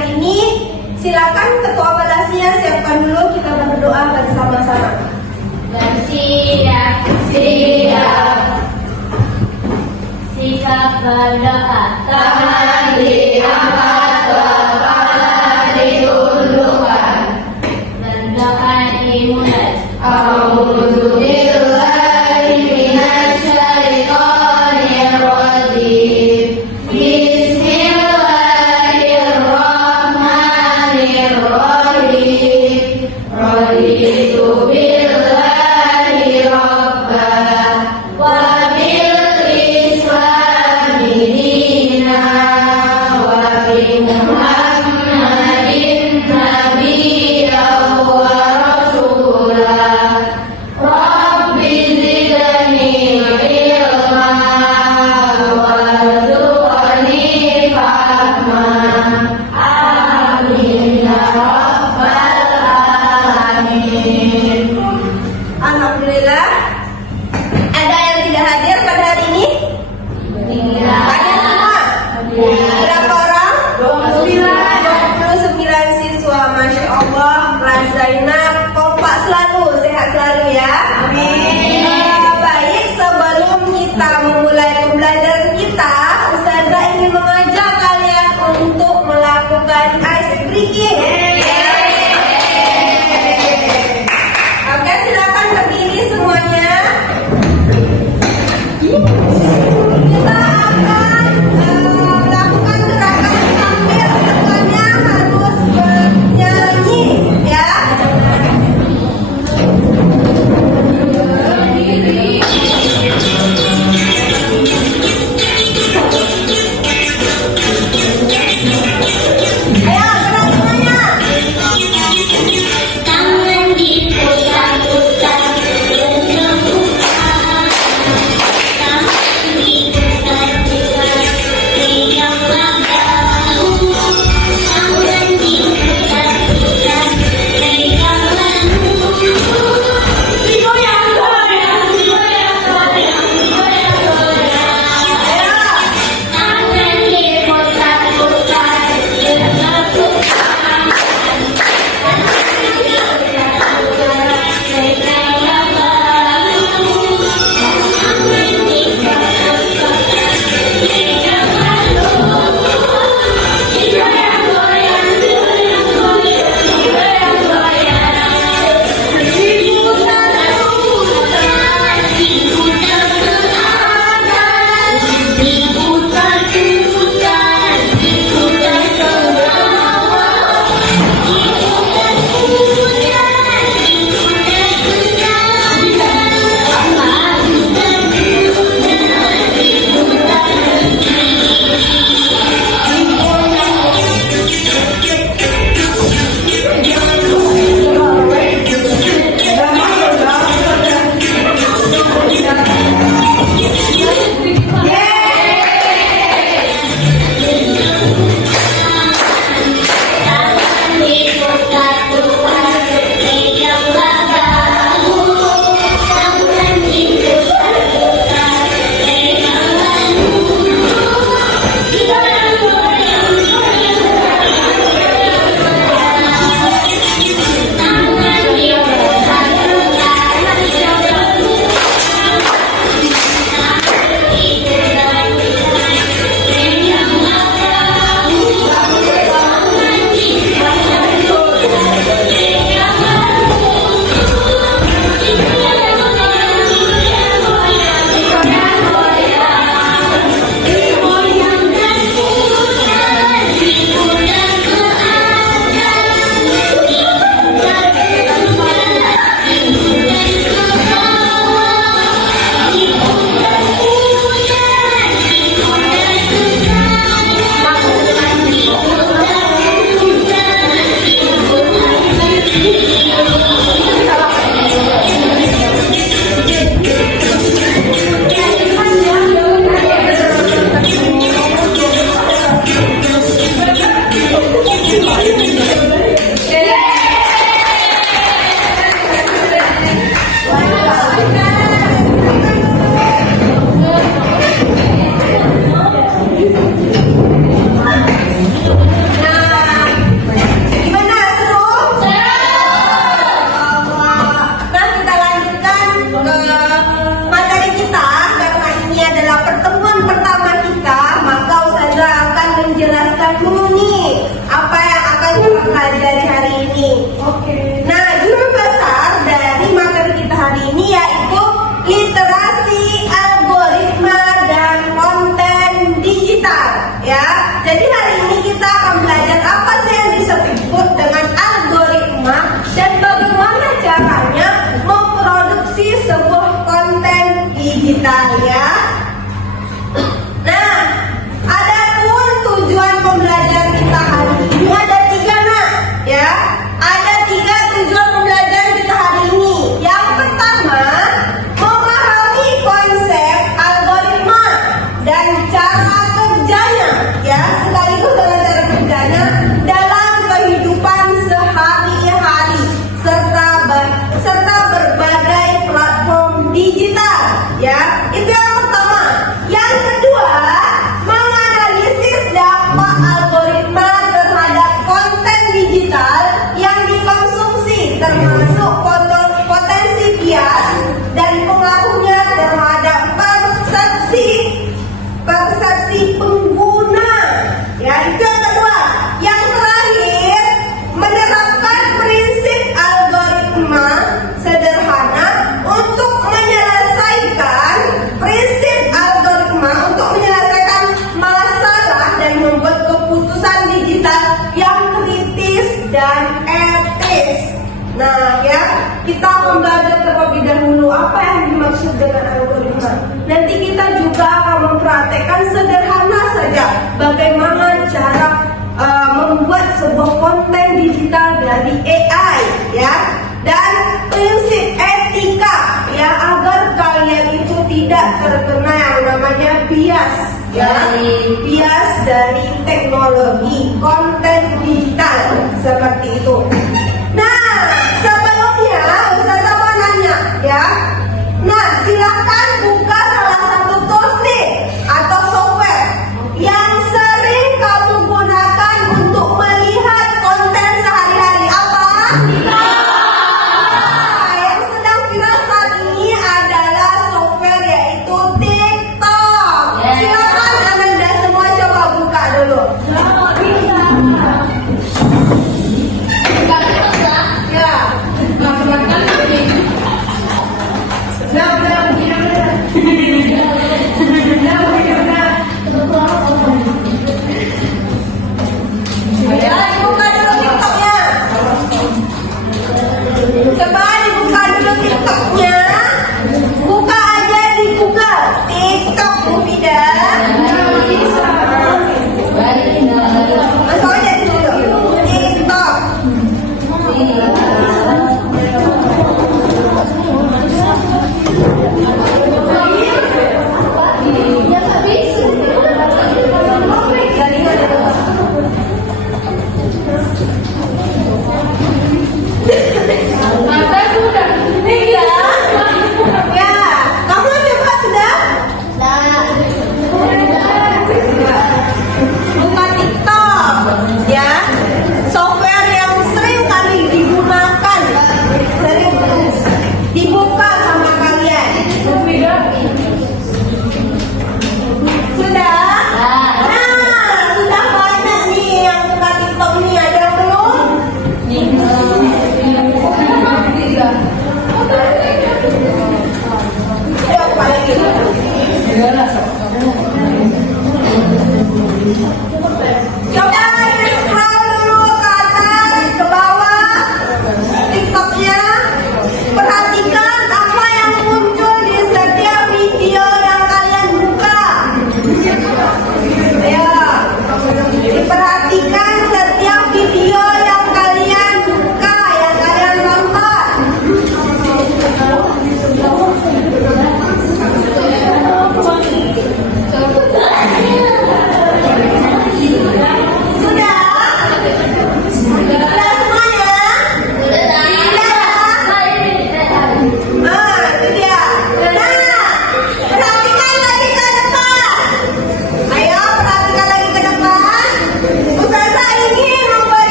hari ini. Silakan Ketua Balasia siapkan dulu, kita berdoa bersama-sama. Dan siap sikap berdoa, tangan diangkat, kepala ditundukkan, dan doa dimulai. A'udzubillahi minasyaitonir rajim. Bismillahirrahmanirrahim. Raditu billahi rabban wa bil islami dinan wa bi Muhammadin nabiyyan wa rasulah. Rabbi zidni ilma warzuqni fahma. Amin ya rabbal alamin. Alhamdulillah. Ada yang tidak hadir pada hari ini? Hadir semua? Berapa orang? 29 siswa. Masya Allah. Kelas Zainab kompak selalu, sehat selalu ya. Amin. Baik, sebelum kita memulai pembelajaran kita, Ustazah ingin mengajak kalian untuk melakukan ice breaking. Oke, silakan berdiri semuanya. Kita akan melakukan gerakan sambil semuanya harus bernyanyi, ya. Ayo, gerak semuanya. Nah, ya, kita akan belajar terlebih dahulu apa yang dimaksud dengan algoritma. Nanti kita juga akan mempraktekkan sederhana saja bagaimana cara membuat sebuah konten digital dari AI, ya, dan prinsip etika, ya, agar kalian itu tidak terkena yang namanya bias, ya, bias dari teknologi konten digital seperti itu. Nah, sebelumnya Ustazah mau nanya, ya. Nah, silakan buka salah satu tools nih atau software yang sering kamu gunakan untuk melihat konten sehari-hari. Apa? Nah, yang sedang viral saat ini adalah software yaitu TikTok. Silakan Anda semua coba buka dulu.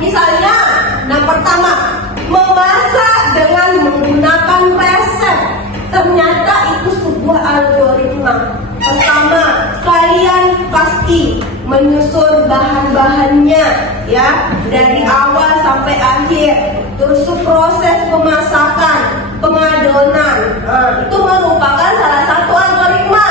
Misalnya, yang pertama, memasak dengan menggunakan resep. Ternyata itu sebuah algoritma. Pertama, kalian pasti menyusun bahan-bahannya ya dari awal sampai akhir. Terus proses pemasakan, pengadonan, itu merupakan salah satu algoritma.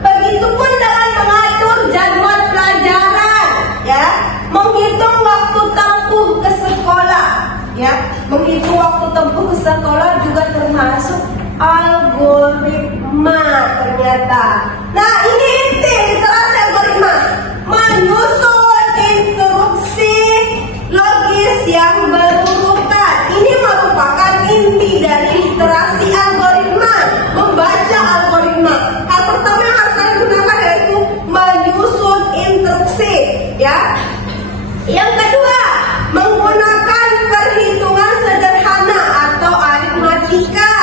Begitupun dengan mengatur jadwal pelajaran, ya, menghitung waktu tempuh ke sekolah, ya, menghitung waktu tempuh ke sekolah juga termasuk algoritma ternyata. Nah, ini inti literasi algoritma, menyusun instruksi logis yang berurutan. Ini merupakan inti dari literasi algoritma, membaca algoritma. Hal pertama yang harus kalian gunakan yaitu menyusun instruksi, ya. Yang kedua, menggunakan perhitungan sederhana atau aritmatika.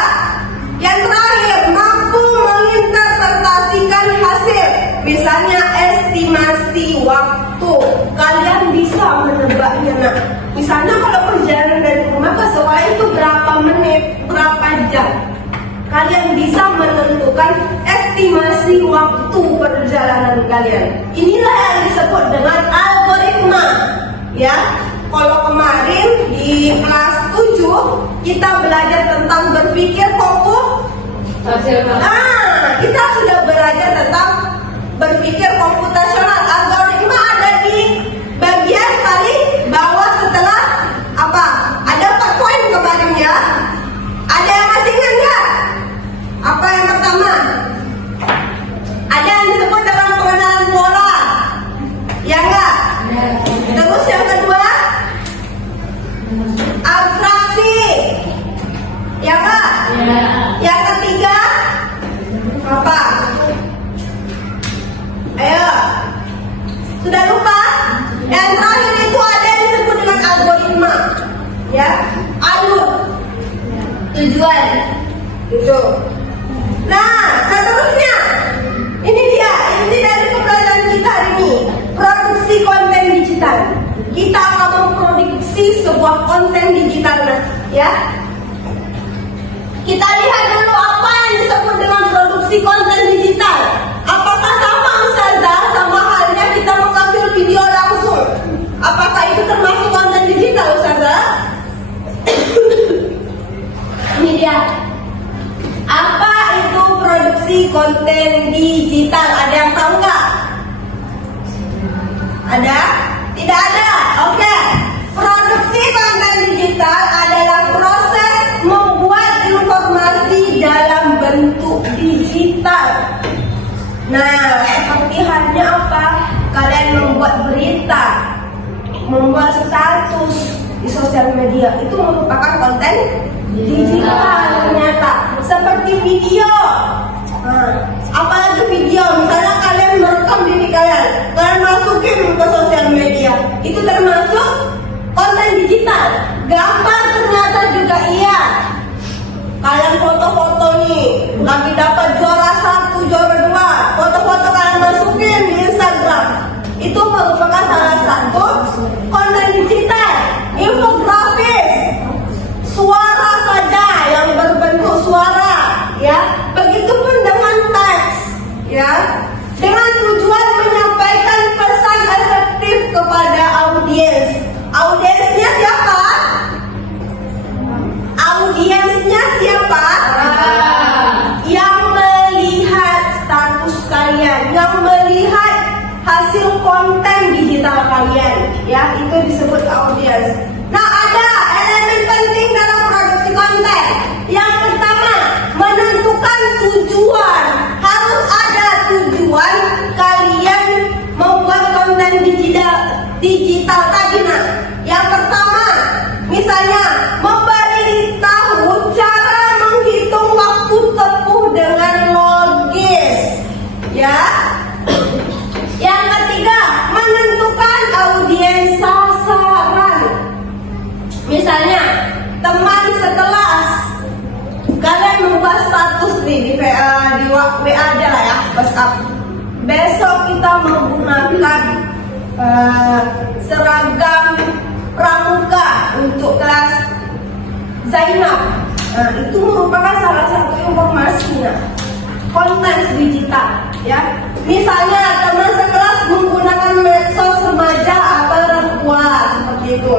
Yang terakhir, mampu menginterpretasikan hasil, misalnya estimasi waktu. Kalian bisa menebaknya, nah. Misalnya kalau perjalanan dari rumah ke sekolah itu berapa menit, berapa jam. Kalian bisa menentukan estimasi waktu perjalanan kalian. Inilah yang disebut dengan algoritma, ya. Kalau kemarin di kelas 7 kita belajar tentang berpikir fokus. Kita sudah belajar tentang berpikir komputasional. Algoritma ada di bagian paling bawah setelah apa? Ada 4 poin kemarin ya. Ada yang masih ingat nggak? Apa yang pertama? Ada yang disebut dengan pengenalan pola. Ya enggak? Terus yang kedua? Abstraksi. Ya enggak? Yang ketiga? Apa? Ayo. Sudah lupa? Yang terakhir itu ada yang disebut dengan algoritma. Ya, alur. Tujuan. Itu. Nah, seterusnya. Ini dia inti dari pembelajaran kita hari ini. Produksi konten digital. Kita akan memproduksi sebuah konten digital, ya. Kita lihat dulu apa yang disebut dengan produksi konten digital. Apakah sama Ustazah sama halnya kita mengambil video langsung? Apakah itu termasuk konten digital Ustazah? Ini dia. Apa itu produksi konten digital? Ada yang tahu nggak? Ada? Tidak ada? Oke. Produksi konten digital adalah proses membuat informasi dalam bentuk digital. Nah, seperti halnya apa? Kalian membuat berita, membuat status di sosial media, itu merupakan konten digital ternyata. Seperti video. Apalagi video, misalnya kalian merekam diri kalian masukin ke sosial media, itu termasuk konten digital. Gambar ternyata juga iya. Kalian foto-foto nih, lagi dapat juara 1, juara 2, foto-foto kalian masukin di Instagram, itu merupakan salah satu konten digital. Infografis, suara saja yang berbentuk suara, ya. Begitupun dengan teks, ya, dengan tujuan menyampaikan pesan efektif kepada audiens. Audiensnya siapa? Audiensnya siapa? Yang melihat status kalian, yang melihat hasil konten digital kalian, ya, itu disebut audiens. Nah, ada elemen penting dalam produksi konten. Yang pertama, menentukan tujuan. Harus ada tujuan kalian membuat konten digital tadi. Nah, yang pertama, misalnya memberitahu cara menghitung waktu tempuh dengan logis, ya. Yang ketiga, menentukan audiens sasaran. Misalnya, teman sekelas, kalian membuat status nih di WA aja lah ya, WhatsApp. Besok kita menggunakan seragam pramuka untuk kelas Zainab. Nah, itu merupakan salah satu informasinya. Konten digital, ya. Misalnya teman sekelas menggunakan medsos remaja atau orang tua seperti itu.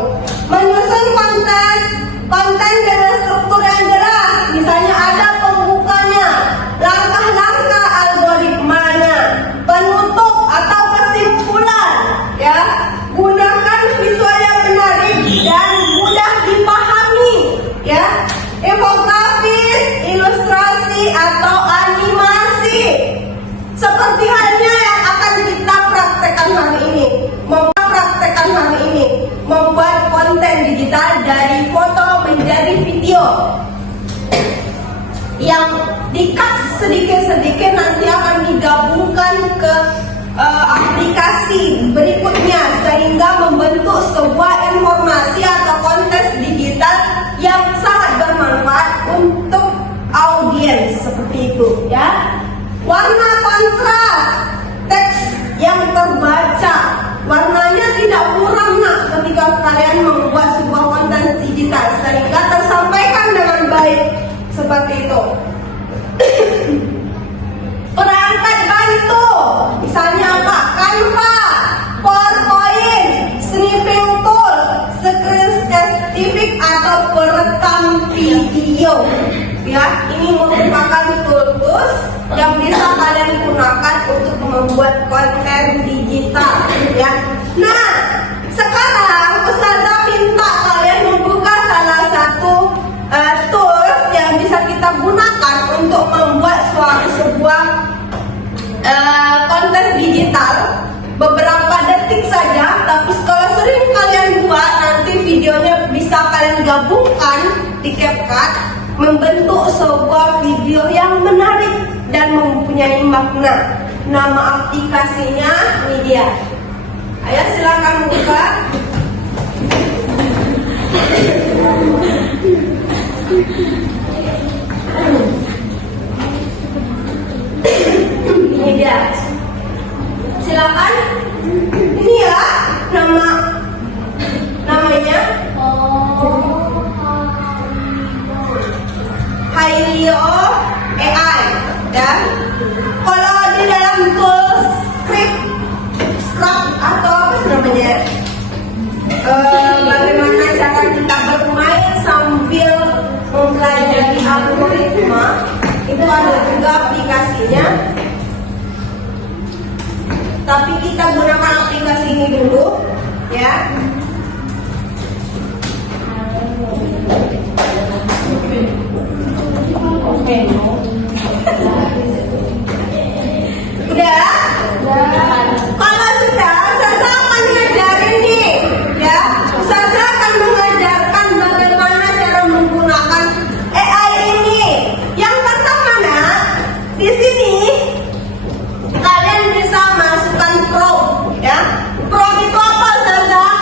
Menyusun konten dengan struktur yang jelas. Misalnya ada pembukanya, langkah-langkah algoritmanya, penutup atau kesimpulan, ya. Gunakan visual yang menarik dan mudah dipahami, ya. Infografis, ilustrasi atau animasi. Seperti halnya yang akan kita praktekkan hari ini. Membuat konten digital dari foto menjadi video. Yang di-cut sedikit-sedikit nanti akan digabungkan ke aplikasi berikutnya sehingga membentuk sebuah informasi atau konten digital yang sangat bermanfaat untuk audiens seperti itu, ya. Warna kontras, teks yang terbaca, warnanya tidak kurang ketika kalian membuat sebuah konten digital sehingga tersampaikan dengan baik seperti itu. Perangkat bantu, misalnya apa? Canva, PowerPoint, snipping tool, screen casting atau perekam video. Ya, ini merupakan tools yang bisa kalian gunakan untuk membuat konten digital. Ya, nah sekarang Ustazah minta kalian membuka salah satu tools yang bisa kita gunakan untuk membuat sebuah konten digital. Beberapa detik saja, tapi kalau sering kalian buat, nanti videonya bisa kalian gabungkan di CapCut, membentuk sebuah video yang menarik dan mempunyai makna. Nama aplikasinya ini dia. Ayo silakan buka. Ini dia. Silakan. Ini ya namanya Hailio AI, ya. Kalau di dalam tools script atau apa namanya, bagaimana cara kita bermain sambil mempelajari algoritma, itu ada juga aplikasinya. Tapi kita gunakan aplikasi ini dulu, ya. Oke. Udah? Kalau sudah, Ustazah akan ngajarin nih, ya. Ustazah akan mengajarkan bagaimana cara menggunakan AI ini. Yang pertama, di sini kalian bisa masukkan prompt, ya. Prompt itu apa, Ustazah?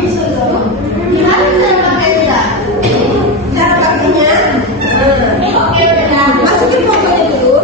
Gimana cara pakainya? Cara pakainya? Oke, udah. Masukin fotonya dulu.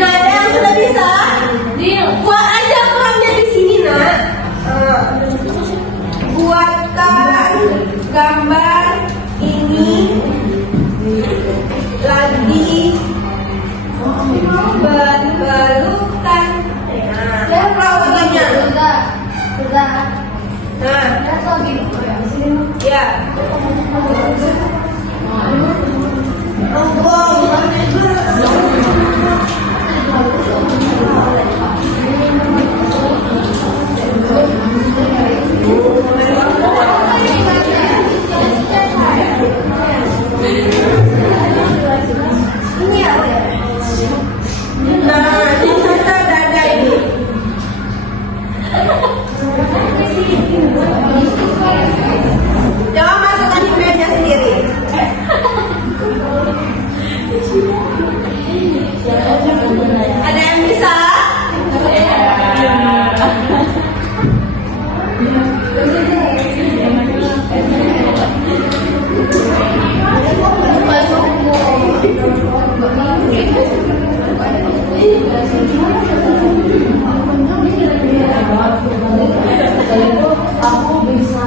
Nah, ada yang sudah bisa? Buat aja perannya di sini, nak. Buatkan gambar ini lagi berpelukan. Nah, perawatannya. Nah, ya. Nah, ini kita dada ini. Jangan masukkan di meja sendiri. Ada yang bisa? Aku bisa.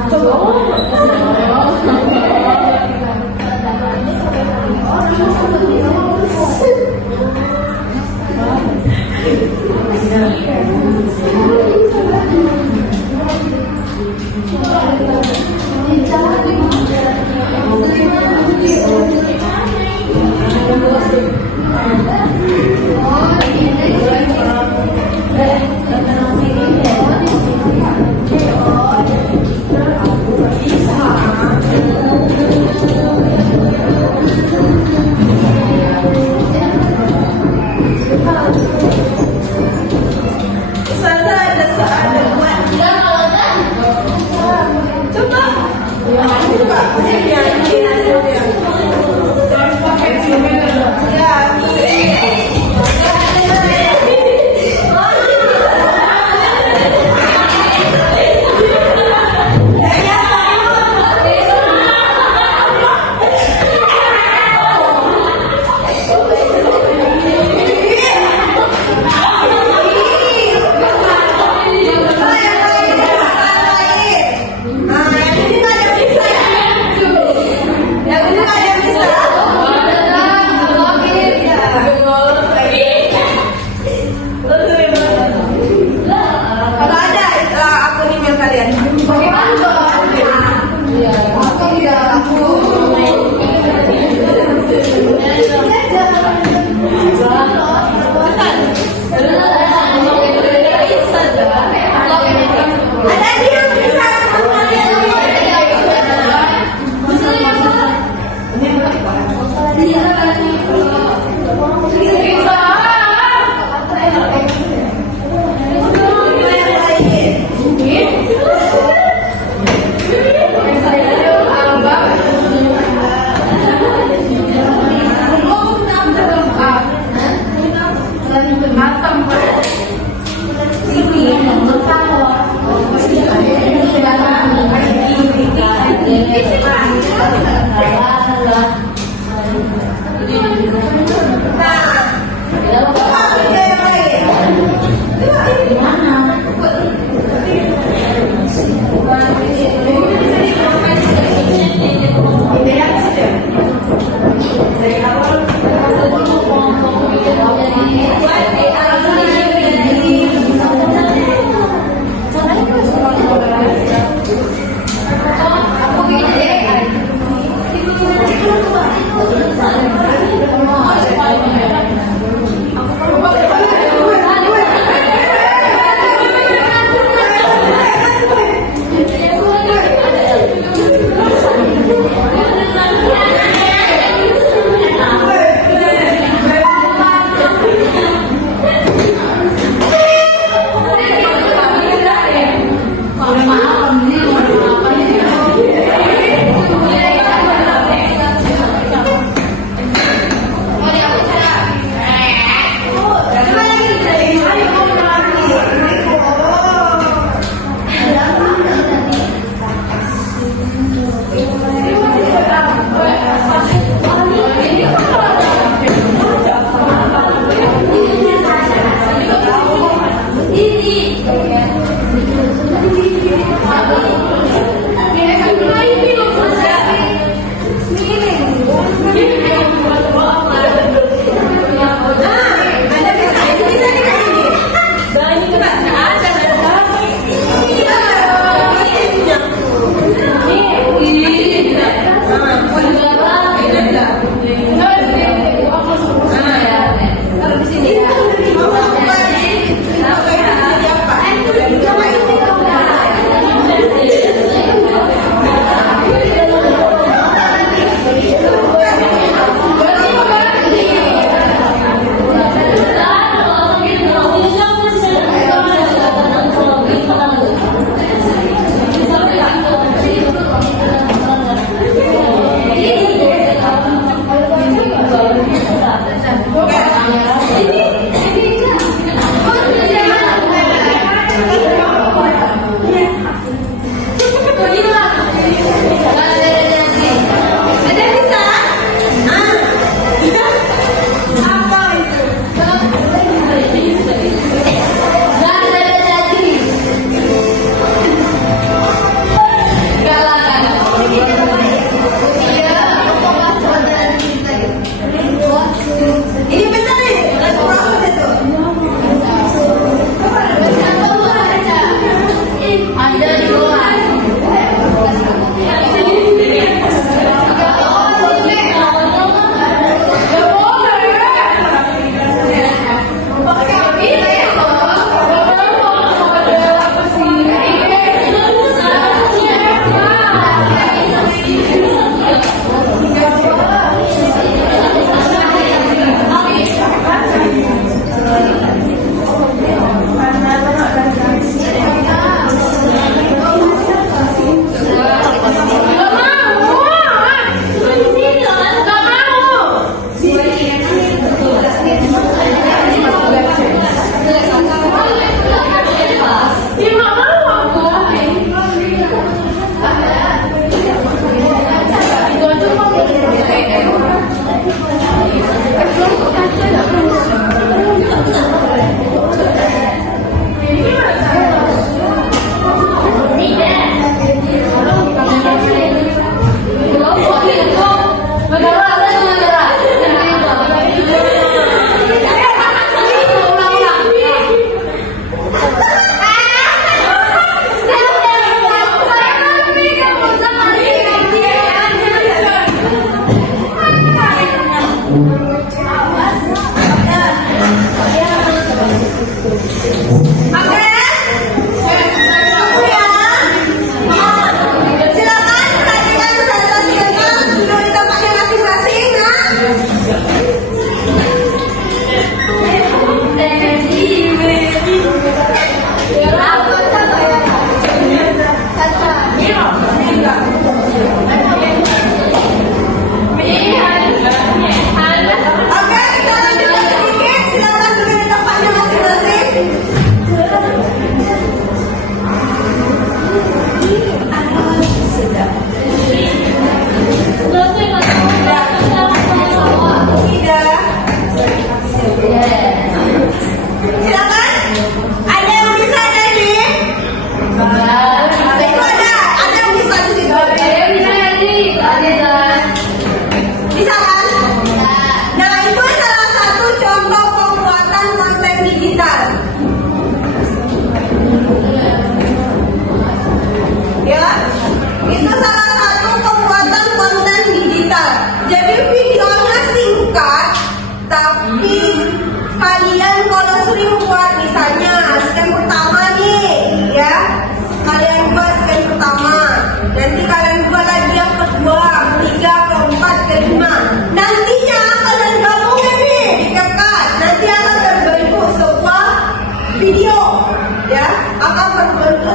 kalian? Bagaimana dong? Iya, aku ya aku. Ada yang bisa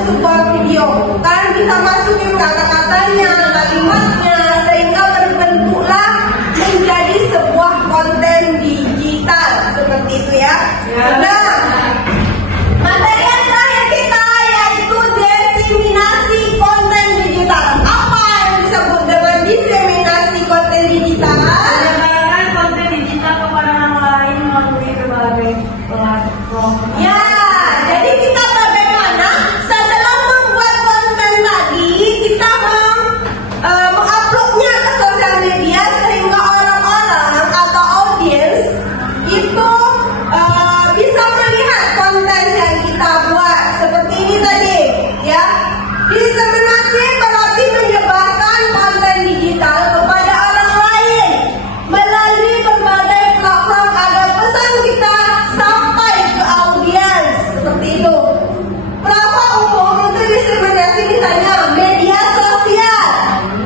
sebuah video, kalian bisa masukin kata-katanya, kalimatnya, sehingga berbentuklah menjadi sebuah konten digital seperti itu ya. Nah, materi yang terakhir kita yaitu diseminasi konten digital. Apa yang disebut dengan diseminasi konten digital? Menyebarkan konten digital kepada orang lain melalui berbagai platform. Ya, jadi kita bagaimana setelah membuat konten tadi, kita menguploadnya ke sosial media sehingga orang-orang atau audiens itu bisa melihat konten yang kita buat seperti ini tadi, ya. Diseminasi berarti menyebarkan konten digital kepada orang lain melalui berbagai platform agar pesan kita sampai ke audiens seperti itu. Platform umum untuk diseminasi misalnya media sosial,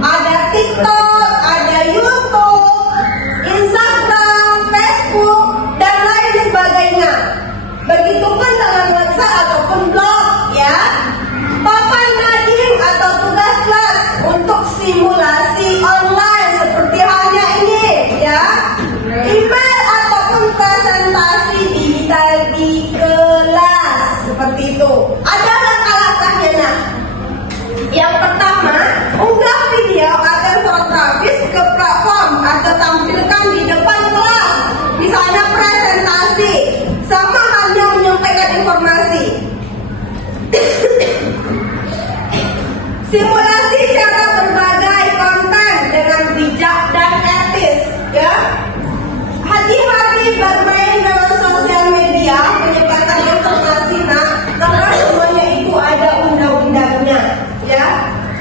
ada TikTok, ada YouTube, Instagram, Facebook, dan lain sebagainya. Begitupun dengan WhatsApp ataupun blog, ya. Papan nading atau tugas kelas untuk simulasi online seperti halnya ini, ya. Email ataupun presentasi digital di kelas seperti itu. Ada langkah-langkahnya. Nah, yang pertama, unggah video atau infografis ke platform atau tampilkan di depan kelas, misalnya presentasi, sama halnya menyampaikan informasi. Simulasi cara berbagai konten dengan bijak dan etis, ya. Hati-hati bermain dalam sosial media menyebarkan informasi, karena semuanya itu ada undang-undangnya, ya.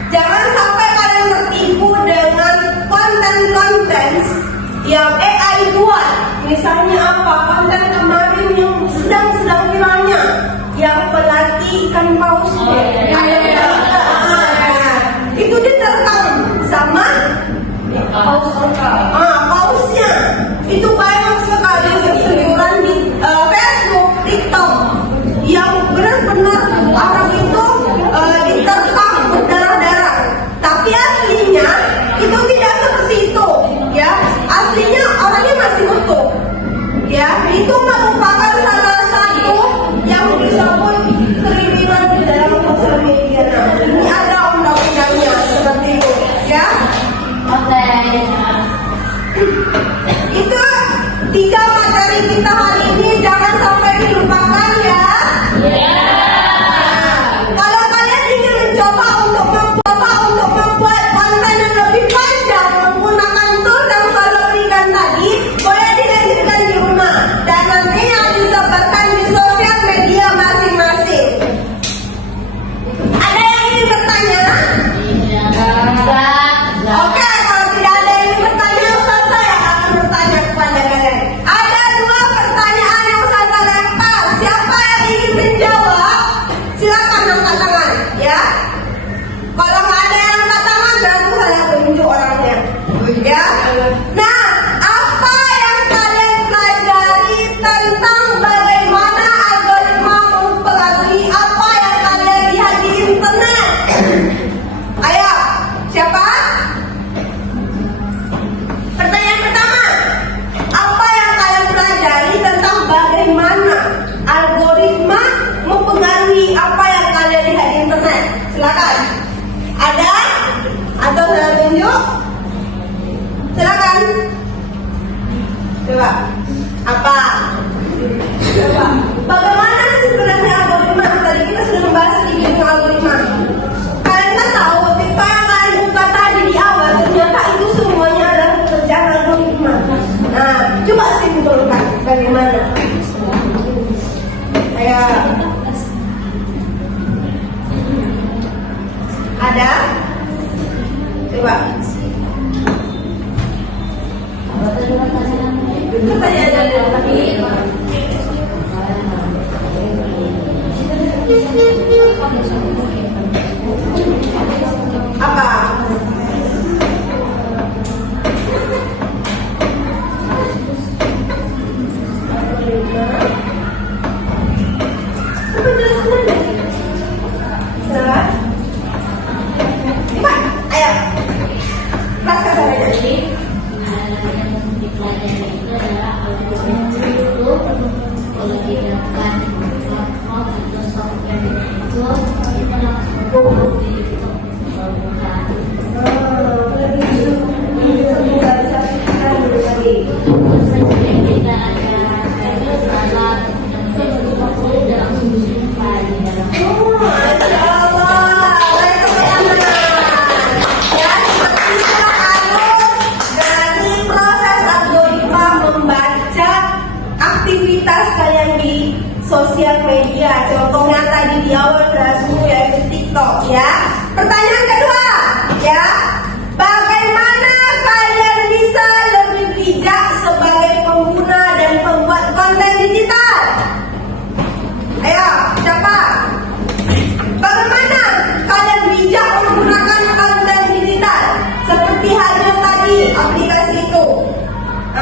Jangan sampai kalian tertipu dengan konten-konten yang AI buat. Misalnya apa? Konten kemarin yang sedang viralnya, yang pelatih ikan paus, itu diterekam sama pausnya. Itu banyak sekali berseliweran di Facebook, TikTok, yang benar-benar orang itu diterekam berdarah-darah. Tapi aslinya itu tidak seperti itu, ya. Aslinya orangnya masih utuh, ya. Itu merupakan salah satu yang disebut kriminal di dalam sosial media. Ini ada undang-undangnya seperti itu, ya. Itu 3 materi kita hari ini, jangan sampai dilupakan, ya. Kalau kalian ingin mencoba untuk membuat konten yang lebih panjang menggunakan tools yang saya berikan tadi, boleh dilanjutkan di rumah dan nantinya disebarkan di sosial media masing-masing. Ada yang ingin bertanya? Oke, kalau tidak ada yang ingin bertanya, saya akan bertanya kepada kalian. Ada 2 pertanyaan yang saya lempar. Siapa yang ingin menjawab? Silakan angkat tangan, ya. Kalau nggak ada yang angkat tangan, berarti saya tunjuk orangnya, ya. Nah, apa yang kalian pelajari tentang bagaimana algoritma mempengaruhi apa yang kalian lihat di internet? Ayo, siapa? Pertanyaan pertama, apa yang kalian pelajari tentang bagaimana algoritma mempengaruhi apa yang kalian lihat di internet? Silakan. Ada? Atau saya tunjuk? Silakan. Coba. Apa? Coba. Bagaimana sih sebenarnya algoritma? Tadi kita sudah membahas sedikit tentang algoritma. Kalian kan tahu, ketika yang kalian buka tadi di awal, ternyata itu semuanya adalah pekerjaan algoritma. Nah, coba simpulkan bagaimana. Ayo. Ada? Coba. Pertanyaan dari tadi. Apa? Kalian di sosial media, contohnya tadi di awal kelasmu yaitu TikTok ya. Pertanyaan kedua ya, bagaimana kalian bisa lebih bijak sebagai pengguna dan pembuat konten digital? Ayo, siapa? Bagaimana kalian bijak menggunakan konten digital? Seperti halnya tadi aplikasi itu.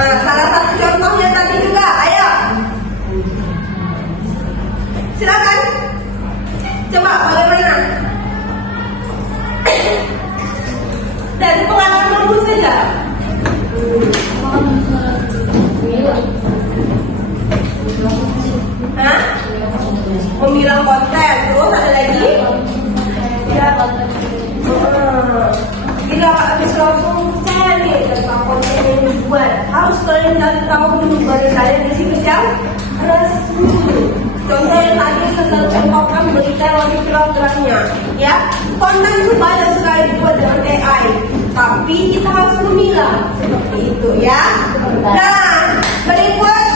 Salah satu contohnya tadi juga, ayo. Silakan. Coba bagaimana? Dari pengalamanmu saja. Hah? Memilah konten. Terus ada lagi? Ya. Bila habis langsung percaya nih tentang konten yang dibuat, harus kalian cari tahu dulu baru kalian isi yang resmi. Contoh yang tadi saya contohkan berita lagi kira-kiranya, ya konten itu banyak sekali dibuat dengan AI, tapi kita harus memilah seperti itu ya. Nah, berikut